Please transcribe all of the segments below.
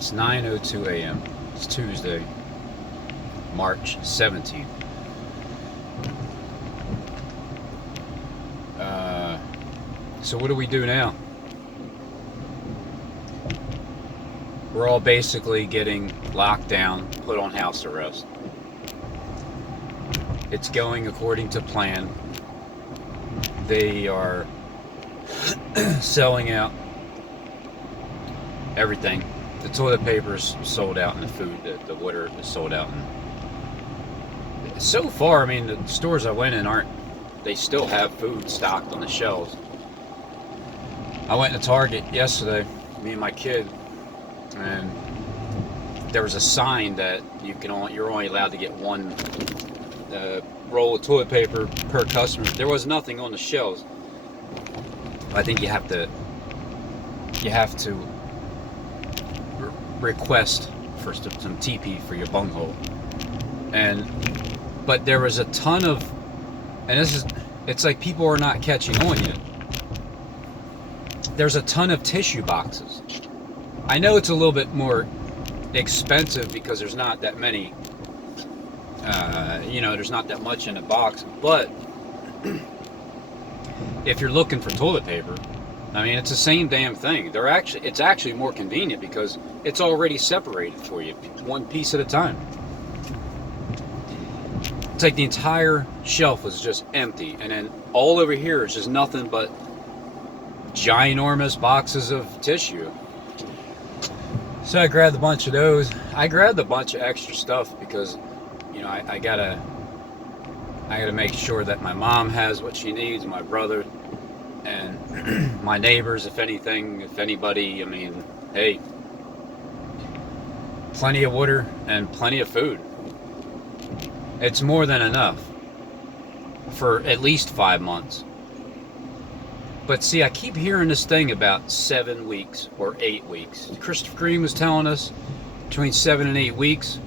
It's 9:02 a.m. It's Tuesday, March 17th. So what do we do now? We're all basically getting locked down, put on house arrest. It's going according to plan. They are selling out everything. The toilet paper's sold out, and the food, the water is sold out. And so far, I mean, the stores I went in they still have food stocked on the shelves. I went to Target yesterday, me and my kid, and there was a sign that you're only allowed to get one roll of toilet paper per customer. There was nothing on the shelves. I think you have to request for some TP for your bunghole. But there was a ton of, and it's like people are not catching on yet. There's a ton of tissue boxes. I know it's a little bit more expensive because there's not that many, there's not that much in a box, but if you're looking for toilet paper, I mean, it's the same damn thing. It's actually more convenient because it's already separated for you, one piece at a time. It's like the entire shelf was just empty, and then all over here is just nothing but ginormous boxes of tissue. So I grabbed a bunch of those. I grabbed a bunch of extra stuff because, I gotta make sure that my mom has what she needs, my brother, and my neighbors, if anybody, I mean, hey, plenty of water and plenty of food. It's more than enough for at least 5 months. But see, I keep hearing this thing about 7 weeks or 8 weeks. Christopher Green was telling us between 7 and 8 weeks.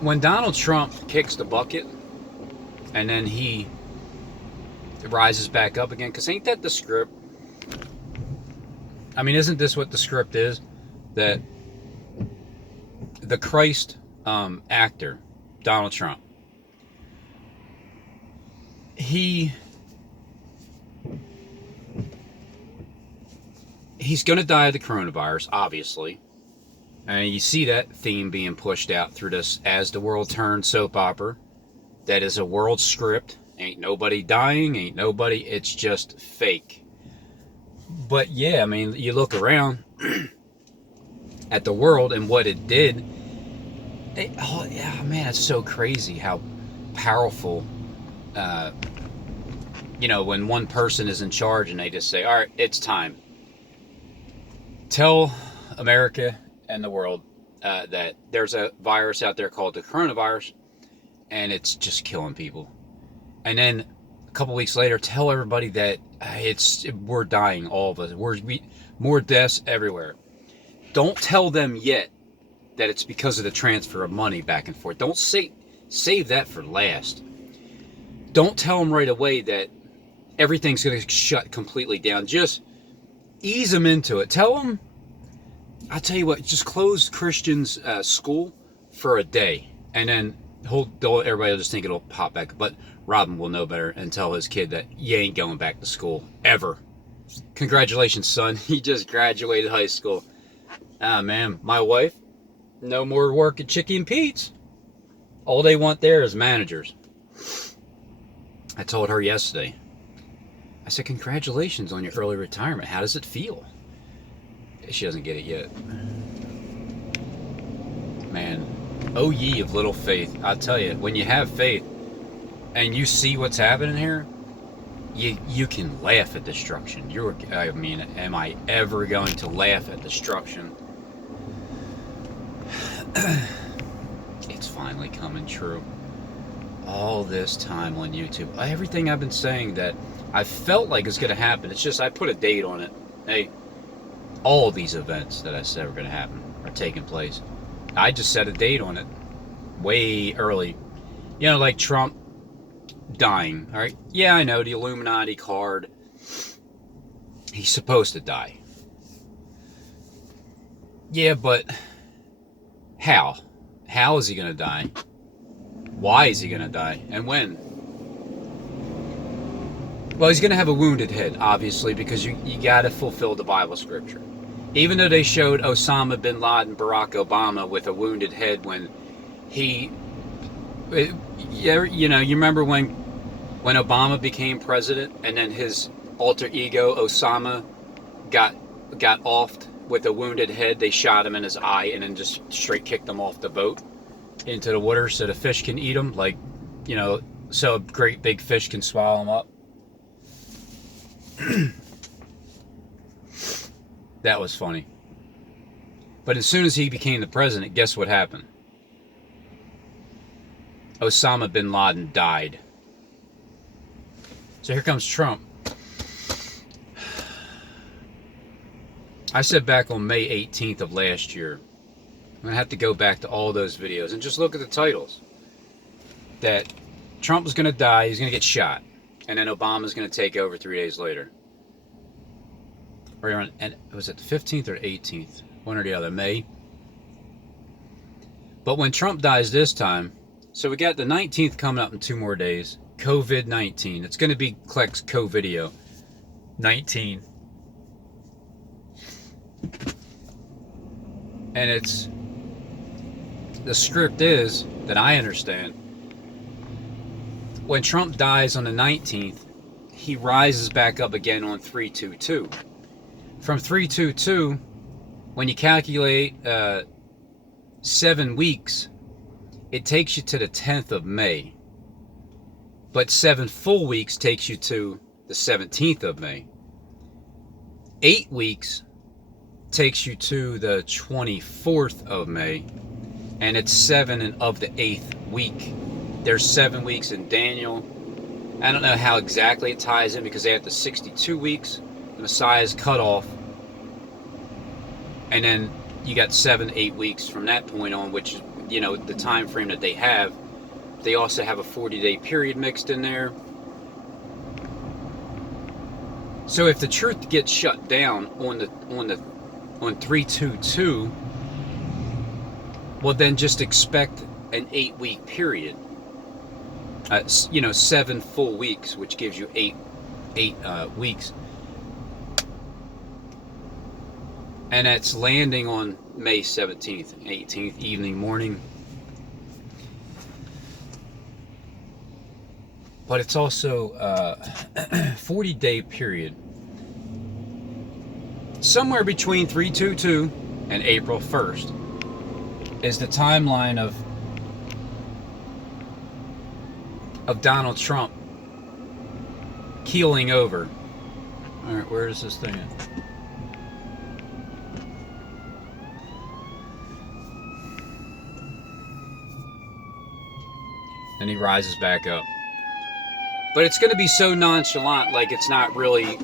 When Donald Trump kicks the bucket and then he rises back up again, because ain't that the script? I mean, isn't this what the script is? That the Christ actor, Donald Trump, he's going to die of the coronavirus, obviously. And you see that theme being pushed out through this As the World Turns soap opera. That is a world script. Ain't nobody dying, it's just fake. But yeah, I mean, you look around at the world and what it did. It's so crazy how powerful, when one person is in charge and they just say, all right, it's time. Tell America and the world that there's a virus out there called the coronavirus, and it's just killing people. And then a couple weeks later, tell everybody that we're dying, all of us. More deaths everywhere. Don't tell them yet that it's because of the transfer of money back and forth. Don't save that for last. Don't tell them right away that everything's going to shut completely down. Just ease them into it. Tell them, I'll tell you what, just close Christians' school for a day, and then everybody will just think it'll pop back. But Robin will know better and tell his kid that you ain't going back to school ever. Congratulations, son. He just graduated high school. Ah, man, my wife, no more work at Chicky and Pete's. All they want there is managers. I told her yesterday. I said, congratulations on your early retirement. How does it feel? She doesn't get it yet. Man, oh ye of little faith. I'll tell you, when you have faith and you see what's happening here, you can laugh at destruction. Am I ever going to laugh at destruction? It's finally coming true. All this time on YouTube, everything I've been saying that I felt like is going to happen, it's just I put a date on it. Hey, all these events that I said were going to happen are taking place. I just set a date on it way early. Like Trump dying. All right, yeah, I know, the Illuminati card. He's supposed to die. Yeah, but how? How is he going to die? Why is he going to die? And when? Well, he's going to have a wounded head, obviously, because you got to fulfill the Bible scripture. Even though they showed Osama bin Laden, Barack Obama with a wounded head when he, you know, you remember when Obama became president and then his alter ego Osama got offed with a wounded head. They shot him in his eye and then just straight kicked him off the boat into the water so the fish can eat him, like, you know, so a great big fish can swallow him up. That was funny. But as soon as he became the president, guess what happened? Osama bin Laden died. So here comes Trump. I said back on May 18th of last year, I'm going to have to go back to all those videos and just look at the titles, that Trump was going to die, he's going to get shot, and then Obama's going to take over 3 days later. Or around, and was it the 15th or 18th? One or the other, May. But when Trump dies this time, so we got the 19th coming up in 2 more days, COVID-19. It's going to be Kleck's Co-Video 19. And it's, the script is, that I understand, when Trump dies on the 19th, he rises back up again on 3/22. From 3/22, when you calculate 7 weeks, it takes you to the 10th of May. But 7 full weeks takes you to the 17th of May. 8 weeks takes you to the 24th of May. And it's 7 of the 8th week. There's 7 weeks in Daniel. I don't know how exactly it ties in because they have the 62 weeks. The Messiah's cut off. And then you got 7-8 weeks from that point on, which, you know, the time frame that they have. They also have a 40-day period mixed in there. So if the truth gets shut down on 3/22, well, then just expect an 8-week period. You know, 7 full weeks, which gives you 8 weeks. And that's landing on May 17th, 18th, evening, morning. But it's also a 40-day period. Somewhere between 3/22 and April 1st is the timeline of Donald Trump keeling over. All right, where is this thing at? And he rises back up. But it's going to be so nonchalant, like it's not really.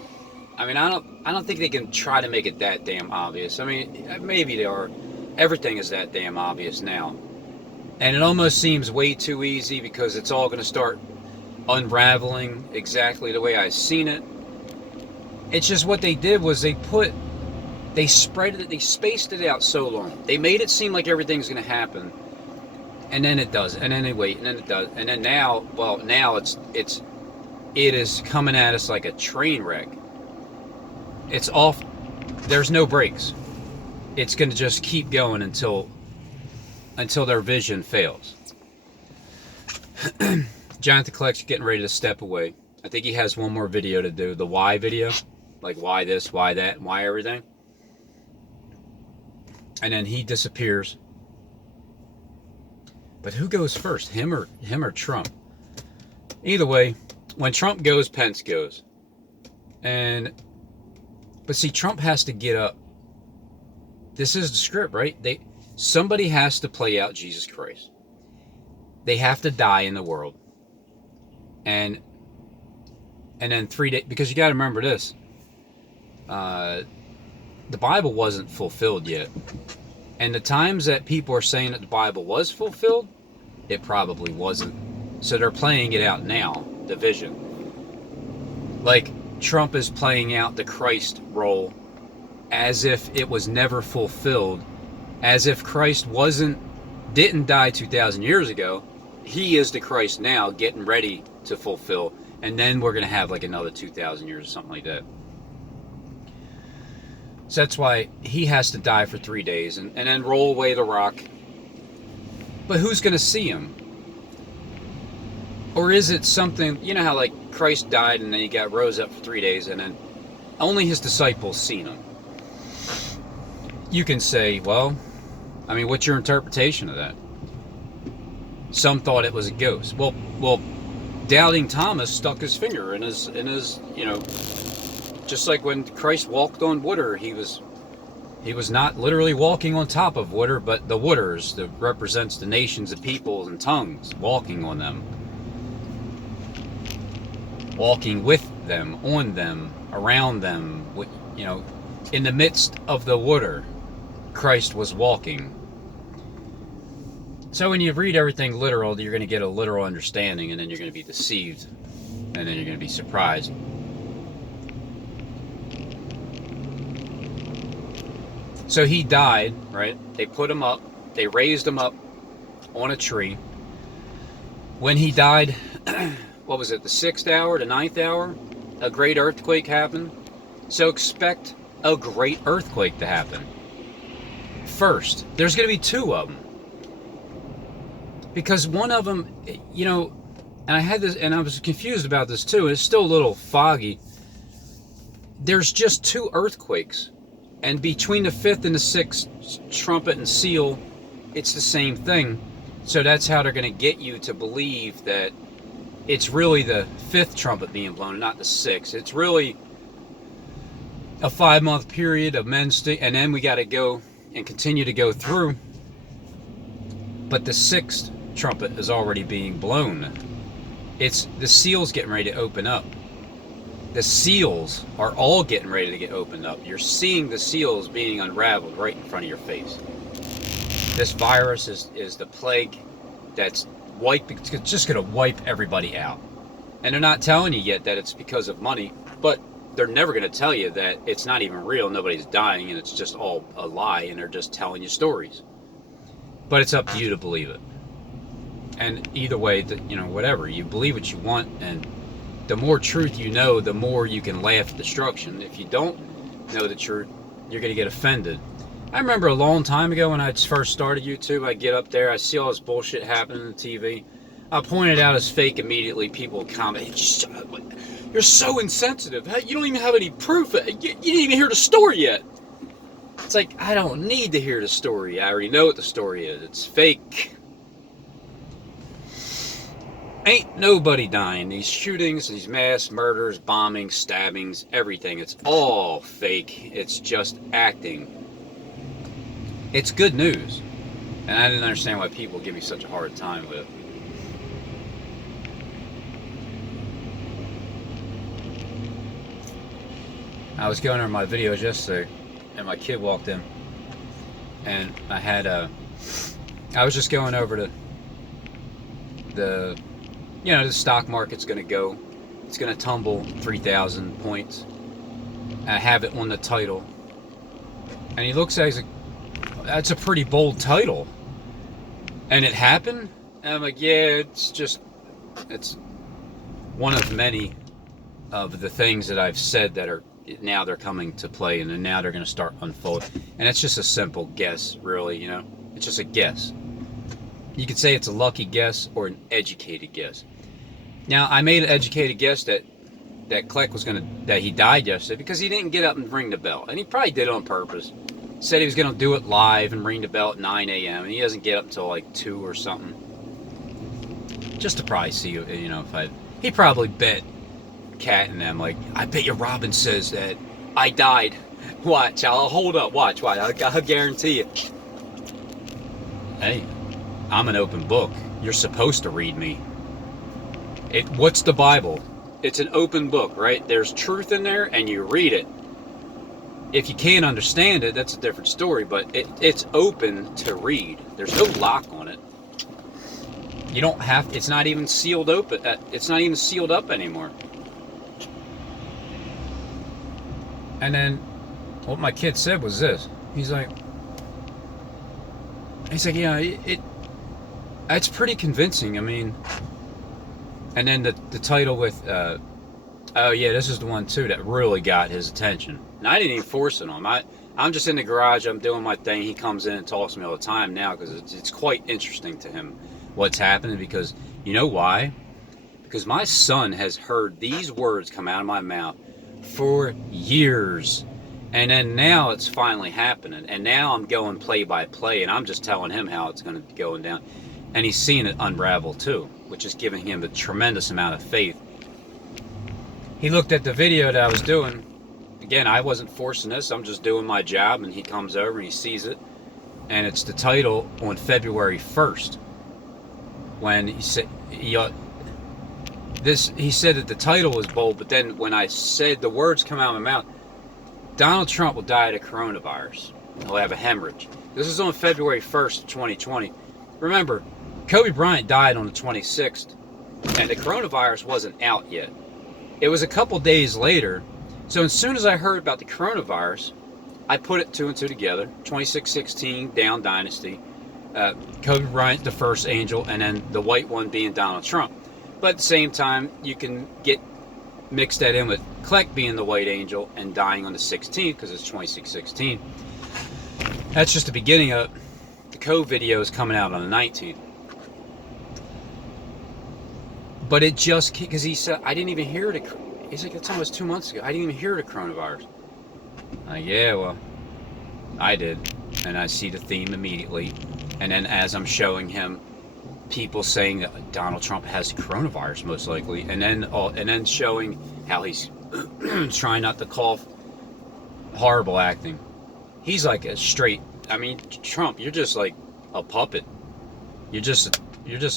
I mean, I don't think they can try to make it that damn obvious. I mean, maybe they are. Everything is that damn obvious now. And it almost seems way too easy because it's all going to start unraveling exactly the way I've seen it. It's just what they did was they spread it, they spaced it out so long. They made it seem like everything's going to happen. And then it does. And then they wait. And then it does. And then now, well, now it is coming at us like a train wreck. It's off. There's no brakes. It's going to just keep going until their vision fails. Jonathan Kleck's getting ready to step away. I think he has one more video to do. The why video. Like why this, why that, why everything. And then he disappears. But who goes first? Him or Trump? Either way, when Trump goes, Pence goes. But see, Trump has to get up. This is the script, right? Somebody has to play out Jesus Christ. They have to die in the world. And then 3 days, because you got to remember this. The Bible wasn't fulfilled yet. And the times that people are saying that the Bible was fulfilled, it probably wasn't. So they're playing it out now, the vision. Like Trump is playing out the Christ role as if it was never fulfilled as if Christ didn't die 2,000 years ago. He is the Christ now, getting ready to fulfill, and then we're going to have like another 2,000 years or something like that. So that's why he has to die for 3 days and then roll away the rock. But who's going to see him? Or is it something, you know how like Christ died and then he rose up for 3 days and then only his disciples seen him? You can say, well, I mean, what's your interpretation of that? Some thought it was a ghost. Well, doubting Thomas stuck his finger in his, just like when Christ walked on water, he was not literally walking on top of water, but the waters that represents the nations of peoples and tongues, walking on them, walking with them, on them, around them, in the midst of the water, Christ was walking. So when you read everything literal, you're going to get a literal understanding, and then you're going to be deceived, and then you're going to be surprised. So he died, right? They put him up. They raised him up on a tree. When he died, what was it, the 6th hour, the 9th hour? A great earthquake happened. So expect a great earthquake to happen. First, there's going to be 2 of them. Because one of them, and I had this, and I was confused about this too, and it's still a little foggy. There's just 2 earthquakes. And between the 5th and the 6th trumpet and seal, it's the same thing. So that's how they're going to get you to believe that it's really the 5th trumpet being blown and not the 6th. It's really a 5-month period of men's, and then we got to go and continue to go through. But the 6th trumpet is already being blown. It's the seals getting ready to open up. The seals are all getting ready to get opened up. You're seeing the seals being unraveled right in front of your face. This virus is the plague that's it's just going to wipe everybody out. And they're not telling you yet that it's because of money, but they're never going to tell you that it's not even real, nobody's dying, and it's just all a lie, and they're just telling you stories. But it's up to you to believe it. And either way, whatever, you believe what you want, and the more truth you know, the more you can laugh at destruction. If you don't know the truth, you're going to get offended. I remember a long time ago when I first started YouTube, I get up there, I see all this bullshit happening on TV. I point it out as fake immediately. People comment, you're so insensitive. You don't even have any proof. You didn't even hear the story yet. It's like, I don't need to hear the story. I already know what the story is. It's fake. Ain't nobody dying. These shootings, these mass murders, bombings, stabbings, everything. It's all fake. It's just acting. It's good news. And I didn't understand why people give me such a hard time with it. I was going over my videos yesterday, and my kid walked in, and I was just going over the stock market's going to go. It's going to tumble 3,000 points. I have it on the title. And he looks at it, he's like, that's a pretty bold title. And it happened? And I'm like, yeah, it's one of many of the things that I've said that are now they're coming to play, and then now they're going to start unfolding. And it's just a simple guess, really, It's just a guess. You could say it's a lucky guess or an educated guess. Now, I made an educated guess that Kleck that he died yesterday because he didn't get up and ring the bell. And he probably did it on purpose. Said he was going to do it live and ring the bell at 9 a.m. And he doesn't get up until like 2 or something. Just to probably see, he probably bet Cat and them, like, I bet you Robin says that I died. Watch, I'll hold up, watch, I'll guarantee you. Hey, I'm an open book. You're supposed to read me. What's the Bible? It's an open book, right? There's truth in there, and you read it. If you can't understand it, that's a different story, but it's open to read. There's no lock on it. You don't have, it's not even sealed open. It's not even sealed up anymore. And then what my kid said was this. He's like, He's like, yeah, it's pretty convincing. I mean, and then the title with, oh yeah, this is the one too that really got his attention. And I didn't even force it on him. I'm just in the garage. I'm doing my thing. He comes in and talks to me all the time now because it's quite interesting to him what's happening. Because you know why? Because my son has heard these words come out of my mouth for years. And then now it's finally happening. And now I'm going play by play, and I'm just telling him how it's going to be going down. And he's seeing it unravel too, which is giving him a tremendous amount of faith. He looked at the video that I was doing. Again, I wasn't forcing this. I'm just doing my job, and he comes over and he sees it. And it's the title on February 1st. When he said, he said that the title was bold, but then when I said the words come out of my mouth, Donald Trump will die of coronavirus. He'll have a hemorrhage. This is on February 1st, 2020. Remember, Kobe Bryant died on the 26th, and the coronavirus wasn't out yet. It was a couple days later. So as soon as I heard about the coronavirus, I put it two and two together. 2616, down dynasty. Kobe Bryant, the first angel, and then the white one being Donald Trump. But at the same time, you can mix that in with Kleck being the white angel and dying on the 16th because it's 2616. That's just the beginning of it. The Kobe video is coming out on the 19th. But it just, because he said, I didn't even hear it. He's like, that's almost 2 months ago. I didn't even hear the coronavirus. Yeah, well, I did. And I see the theme immediately. And then as I'm showing him people saying that Donald Trump has coronavirus, most likely, and then showing how he's trying not to cough, horrible acting. He's like a straight, I mean, Trump, you're just like a puppet. You're just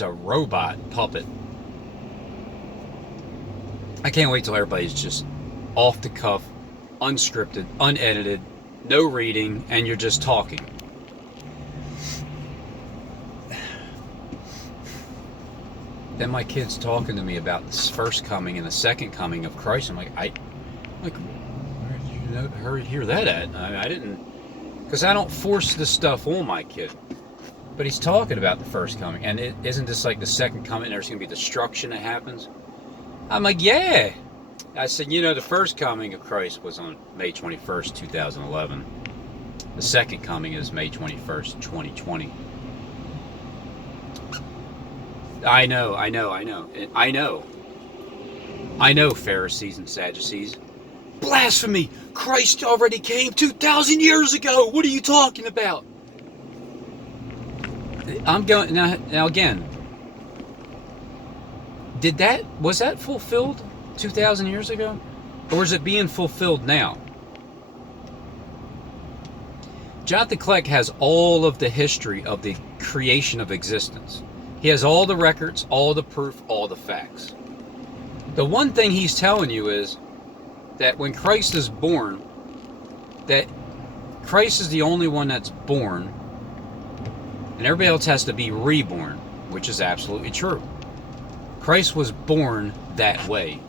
a robot puppet. I can't wait till everybody's just off the cuff, unscripted, unedited, no reading, and you're just talking. Then my kid's talking to me about this first coming and the second coming of Christ. I'm like, where did you hear that at? I didn't, because I don't force this stuff on my kid. But he's talking about the first coming, and isn't this like the second coming? There's going to be destruction that happens. I'm like, yeah. I said, the first coming of Christ was on May 21st, 2011. The second coming is May 21st, 2020. I know, Pharisees and Sadducees. Blasphemy! Christ already came 2,000 years ago! What are you talking about? I'm going, now again, was that fulfilled 2,000 years ago? Or is it being fulfilled now? Jonathan Kleck has all of the history of the creation of existence. He has all the records, all the proof, all the facts. The one thing he's telling you is that when Christ is born, that Christ is the only one that's born, and everybody else has to be reborn, which is absolutely true. Christ was born that way.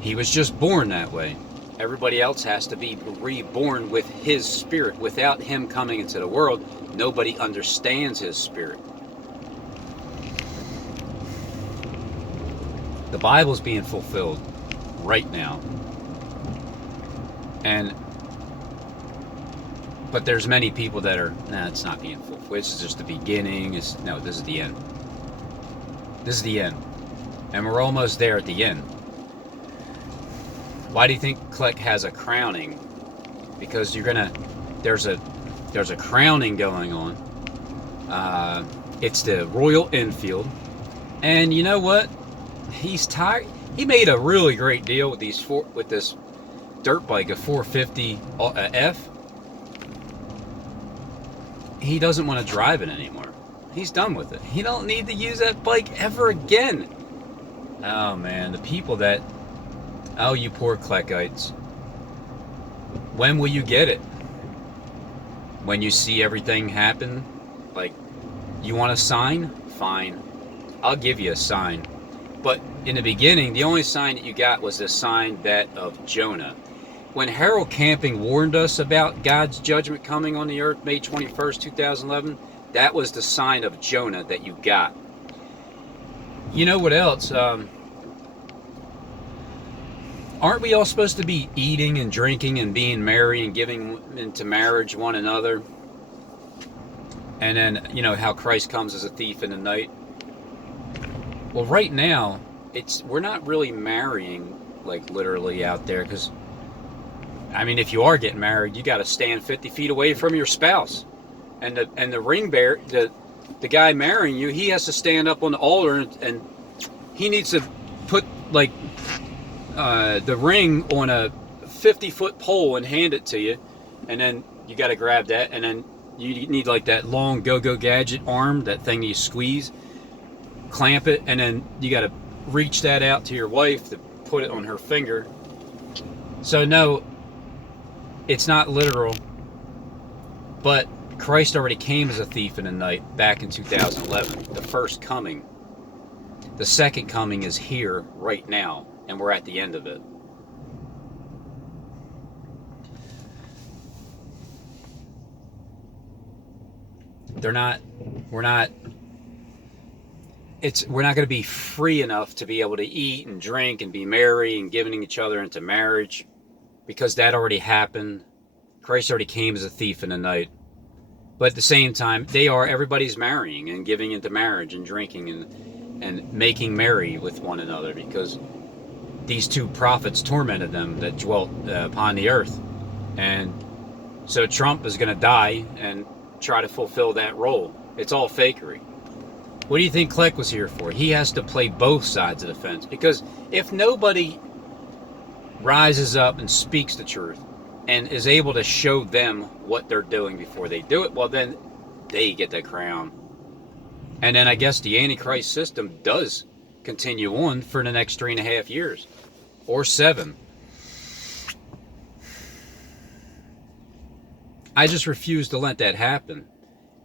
He was just born that way. Everybody else has to be reborn with his spirit. Without him coming into the world, nobody understands his spirit. The Bible's being fulfilled right now. But there's many people that are, it's not being fulfilled. This is just the beginning. This is the end. This is the end. And we're almost there at the end. Why do you think Kleck has a crowning? Because there's a crowning going on. It's the Royal Enfield. And you know what? He's tired. He made a really great deal with this dirt bike, a 450 F. He doesn't want to drive it anymore. He's done with it. He don't need to use that bike ever again. Oh man, the people that, you poor Kleckites. When will you get it? When you see everything happen? Like, you want a sign? Fine. I'll give you a sign. But in the beginning, the only sign that you got was the sign that of Jonah. when Harold Camping warned us about God's judgment coming on the earth May 21st, 2011, that was the sign of Jonah that you got. You know what else? Aren't we all supposed to be eating and drinking and being merry and giving into marriage one another? And then, you know, how Christ comes as a thief in the night. Well, right now, we're not really marrying, like, literally out there, because, I mean, if you are getting married, you got to stand 50 feet away from your spouse. And the ring bearer, the guy marrying you, he has to stand up on the altar, and he needs to put, like, the ring on a 50-foot pole and hand it to you, and then you got to grab that, and then you need like that long go-go gadget arm, that thing you squeeze, clamp it, and then you got to reach that out to your wife to put it on her finger. So no, it's not literal, but Christ already came as a thief in the night back in 2011, the first coming. The second coming is here right now, and we're at the end of it. We're not going to be free enough to be able to eat and drink and be merry and giving each other into marriage, because that already happened. Christ already came as a thief in the night. But at the same time, everybody's marrying and giving into marriage and drinking and making merry with one another, because these two prophets tormented them that dwelt upon the earth. And so Trump is going to die and try to fulfill that role. It's all fakery. What do you think Kleck was here for? He has to play both sides of the fence, because if nobody rises up and speaks the truth and is able to show them what they're doing before they do it, well, then they get the crown. And then I guess the Antichrist system does continue on for the next 3.5 years or 7. I just refuse to let that happen.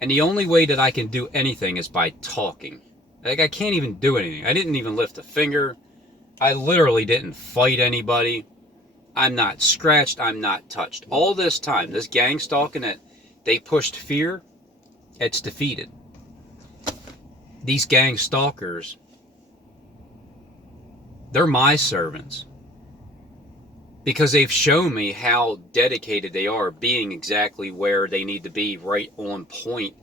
And the only way that I can do anything is by talking. Like, I can't even do anything. I didn't even lift a finger. I literally didn't fight anybody. I'm not scratched. I'm not touched. All this time, this gang stalking that they pushed fear, it's defeated. These gang stalkers, they're my servants, because they've shown me how dedicated they are, being exactly where they need to be, right on point.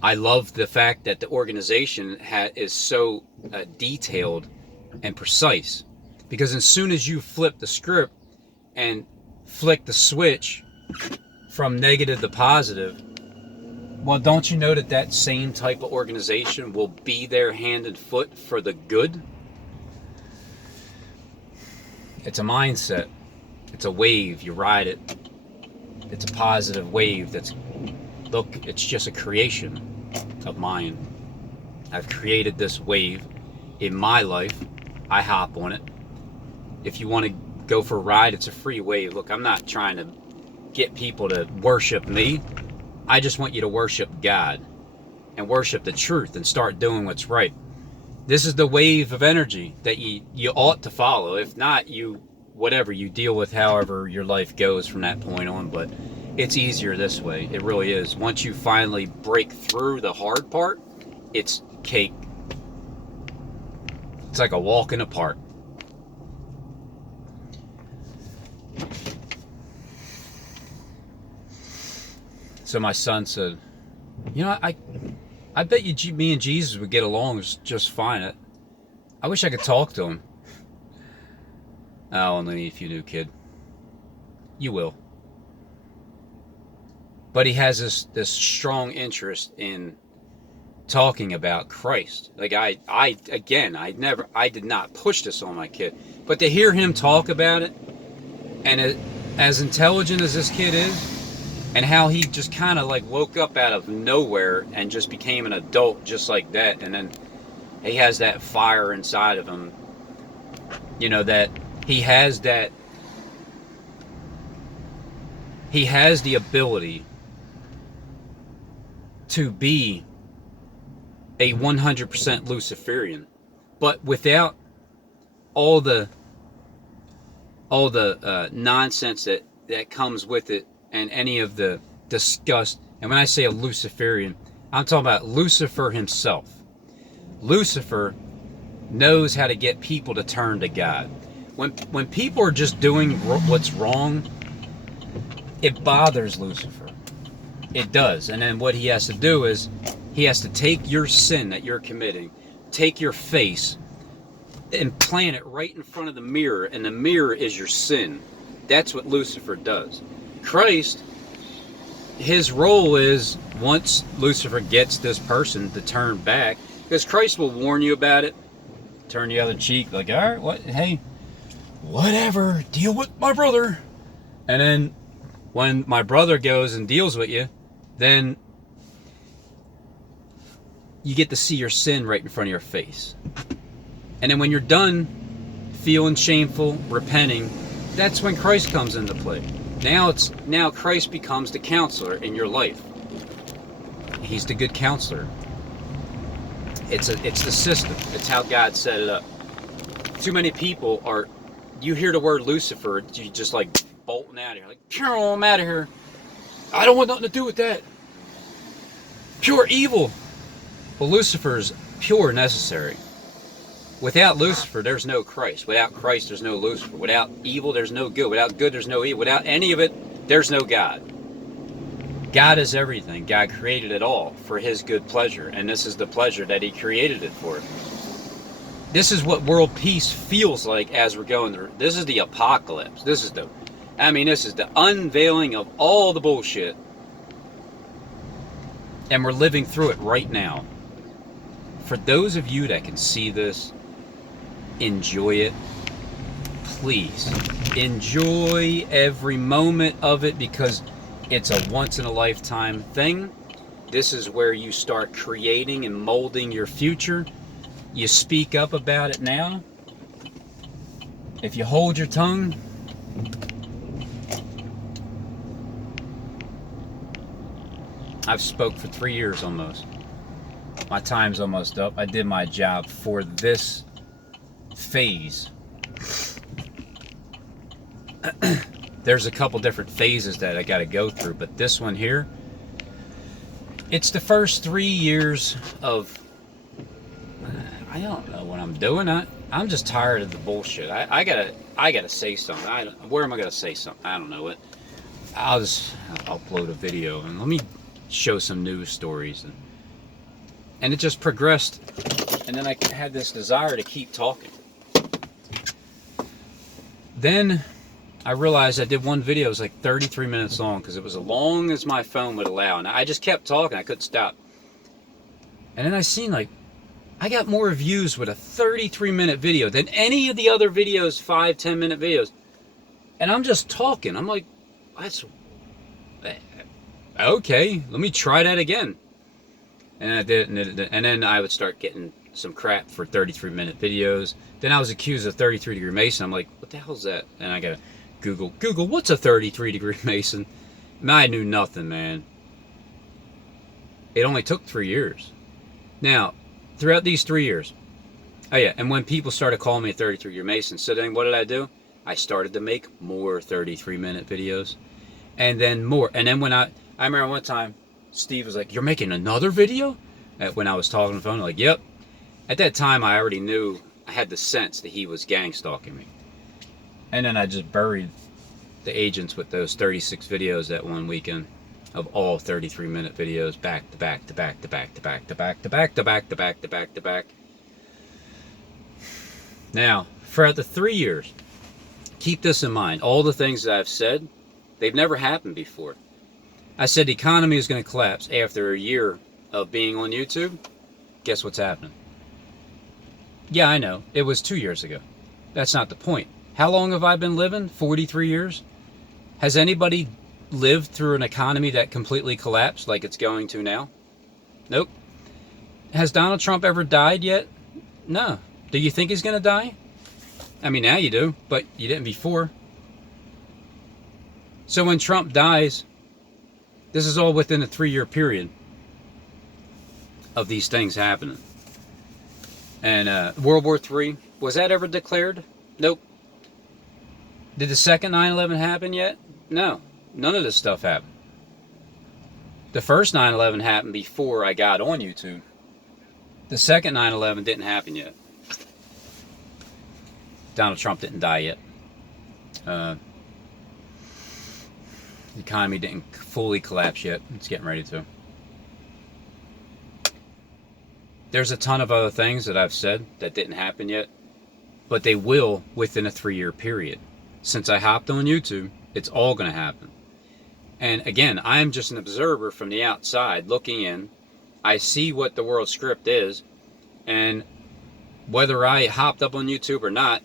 I love the fact that the organization is so detailed and precise, because as soon as you flip the script and flick the switch from negative to positive, well, don't you know that same type of organization will be there hand and foot for the good? It's a mindset. It's a wave. You ride it. It's a positive wave look, it's just a creation of mine. I've created this wave in my life. I hop on it. If you want to go for a ride, it's a free wave. Look, I'm not trying to get people to worship me. I just want you to worship God and worship the truth and start doing what's right. This is the wave of energy that you ought to follow. If not, you deal with however your life goes from that point on. But it's easier this way. It really is. Once you finally break through the hard part, it's cake. It's like a walk in the park. So my son said, you know, I bet me and Jesus would get along just fine. I wish I could talk to him. Oh, only if you knew, kid. You will. But he has this strong interest in talking about Christ. Like I did not push this on my kid. But to hear him talk about it, and as intelligent as this kid is, and how he just kind of like woke up out of nowhere and just became an adult just like that. And then he has that fire inside of him. You know, that he has the ability to be a 100% Luciferian, but without all the all the nonsense that comes with it, and any of the disgust. And when I say a Luciferian, I'm talking about Lucifer himself. Lucifer knows how to get people to turn to God. When people are just doing what's wrong, it bothers Lucifer. It does. And then what he has to do is he has to take your sin that you're committing, take your face, and plant it right in front of the mirror, and the mirror is your sin. That's what Lucifer does. Christ, his role is, once Lucifer gets this person to turn back, because Christ will warn you about it, turn the other cheek, like, all right, what, hey, whatever, deal with my brother. And then when my brother goes and deals with you, then you get to see your sin right in front of your face. And then when you're done feeling shameful, repenting, that's when Christ comes into play. Now Christ becomes the counselor in your life. He's the good counselor. It's the system. It's how God set it up. Too many people are, you hear the word Lucifer, you just like bolting out of here. Like, pure, I'm out of here. I don't want nothing to do with that. Pure evil. Well, Lucifer's pure necessary. Without Lucifer, there's no Christ. Without Christ, there's no Lucifer. Without evil, there's no good. Without good, there's no evil. Without any of it, there's no God. God is everything. God created it all for his good pleasure. And this is the pleasure that he created it for. This is what world peace feels like as we're going through. This is the apocalypse. This is the unveiling of all the bullshit. And we're living through it right now. For those of you that can see this, enjoy it. Please enjoy every moment of it, because it's a once-in-a-lifetime thing. This is where you start creating and molding your future. You speak up about it now. If you hold your tongue, I've spoke for 3 years almost. My time's almost up. I did my job for this phase. There's a couple different phases that I got to go through, but this one here, it's the first 3 years of, I don't know what I'm doing. I'm just tired of the bullshit. I gotta say something. Where am I gonna say something? I don't know it. I'll just upload a video and let me show some news stories, and it just progressed, and then I had this desire to keep talking. Then I realized I did one video, it was like 33 minutes long, because it was as long as my phone would allow, and I just kept talking, I couldn't stop. And then I seen, like, I got more views with a 33-minute video than any of the other videos, 5-10 minute videos. And I'm just talking. I'm like, that's okay, let me try that again. And I did, and then I would start getting some crap for 33-minute videos. Then I was accused of 33-degree Mason. I'm like, what the hell's that? And I gotta Google, what's a 33-degree Mason? And I knew nothing, man. It only took 3 years. Now, throughout these 3 years, oh yeah, and when people started calling me a 33-degree Mason, so then what did I do? I started to make more 33-minute videos. And then more. And then when I remember one time, Steve was like, you're making another video? When I was talking on the phone, like, yep. At that time, I already knew, I had the sense that he was gang stalking me. And then I just buried the agents with those 36 videos that one weekend of all 33-minute videos, back to back to back to back to back to back to back to back to back to back to back. Now, throughout the 3 years, keep this in mind. All the things that I've said, they've never happened before. I said the economy is going to collapse after a year of being on YouTube. Guess what's happening? Yeah, I know. It was 2 years ago. That's not the point. How long have I been living? 43 years? Has anybody lived through an economy that completely collapsed like it's going to now? Nope. Has Donald Trump ever died yet? No. Do you think he's going to die? I mean, now you do, but you didn't before. So when Trump dies, this is all within a 3-year period of these things happening. And World War III, was that ever declared? Nope. Did the second 9/11 happen yet? No, none of this stuff happened. The first 9/11 happened before I got on YouTube. The second 9/11 didn't happen yet. Donald Trump didn't die yet. The economy didn't fully collapse yet. It's getting ready to. There's a ton of other things that I've said that didn't happen yet, but they will within a 3-year period. Since I hopped on YouTube, it's all going to happen. And again, I'm just an observer from the outside looking in. I see what the world script is, and whether I hopped up on YouTube or not,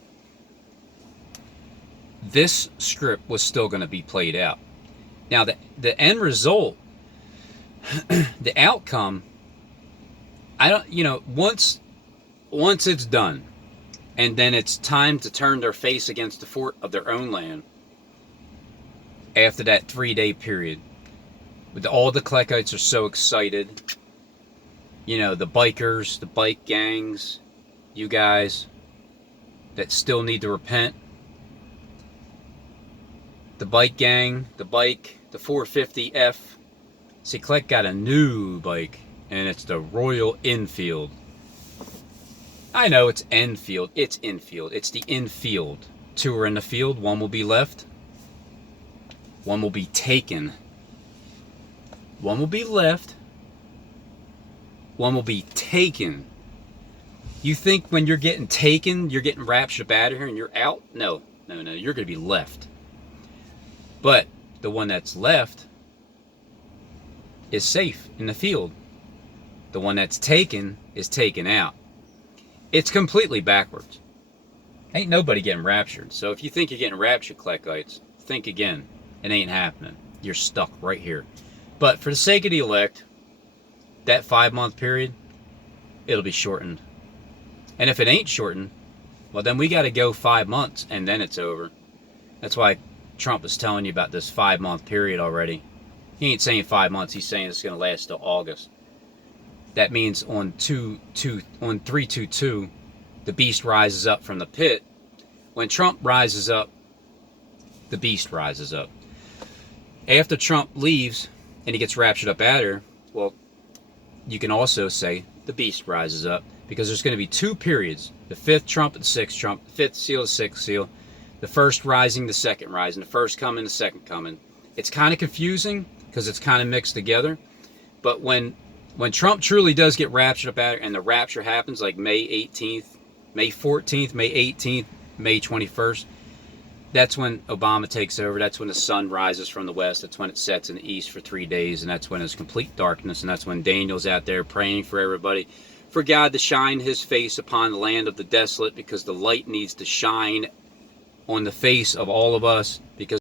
this script was still going to be played out. Now, the end result, the outcome, I don't, once it's done, and then it's time to turn their face against the fort of their own land, after that 3-day period, with all the Kleckites are so excited, the bikers, the bike gangs, you guys that still need to repent, the bike gang, the 450F. See, Kleck got a new bike, and it's the Royal Enfield. I know it's Enfield. It's infield. It's the infield. 2 are in the field. 1 will be left. 1 will be taken. 1 will be left. 1 will be taken. You think when you're getting taken, you're getting raptured out of here and you're out? No. You're going to be left. But the one that's left is safe in the field. The one that's taken is taken out. It's completely backwards. Ain't nobody getting raptured. So if you think you're getting raptured, Kleckites, think again. It ain't happening. You're stuck right here. But for the sake of the elect, that 5-month period, it'll be shortened. And if it ain't shortened, well, then we got to go 5 months and then it's over. That's why Trump is telling you about this 5-month period already. He ain't saying 5 months. He's saying it's going to last till August. That means on 3/22, the beast rises up from the pit. When Trump rises up, the beast rises up. After Trump leaves and he gets raptured up out of here, well, you can also say the beast rises up, because there's going to be 2 periods: the 5th trump and the 6th trump, the 5th seal, the 6th seal, the first rising, the second rising, the first coming, the second coming. It's kind of confusing because it's kind of mixed together. But when Trump truly does get raptured up out, and the rapture happens like May 18th, May 14th, May 18th, May 21st, that's when Obama takes over. That's when the sun rises from the west. That's when it sets in the east for 3 days, and that's when it's complete darkness. And that's when Daniel's out there praying for everybody, for God to shine his face upon the land of the desolate, because the light needs to shine on the face of all of us, because